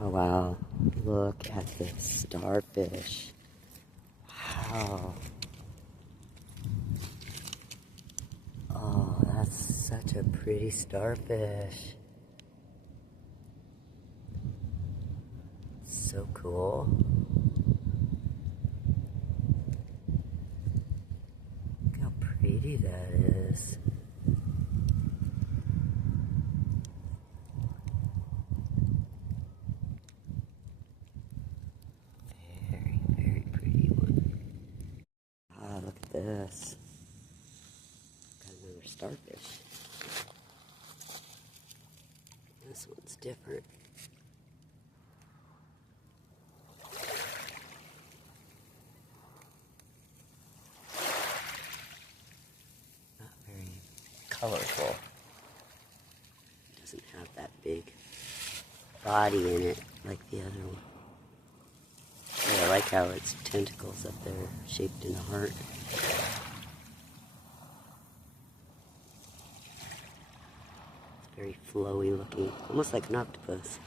Oh wow, look at this starfish. Wow. Oh, that's such a pretty starfish. So cool. Look how pretty that is. Very, very pretty one. Ah, look at this. Got another starfish. This one's different. Not very colorful. Doesn't have that big body in it like the other one. Yeah, I like how its tentacles up there shaped in a heart. It's very flowy looking, almost like an octopus.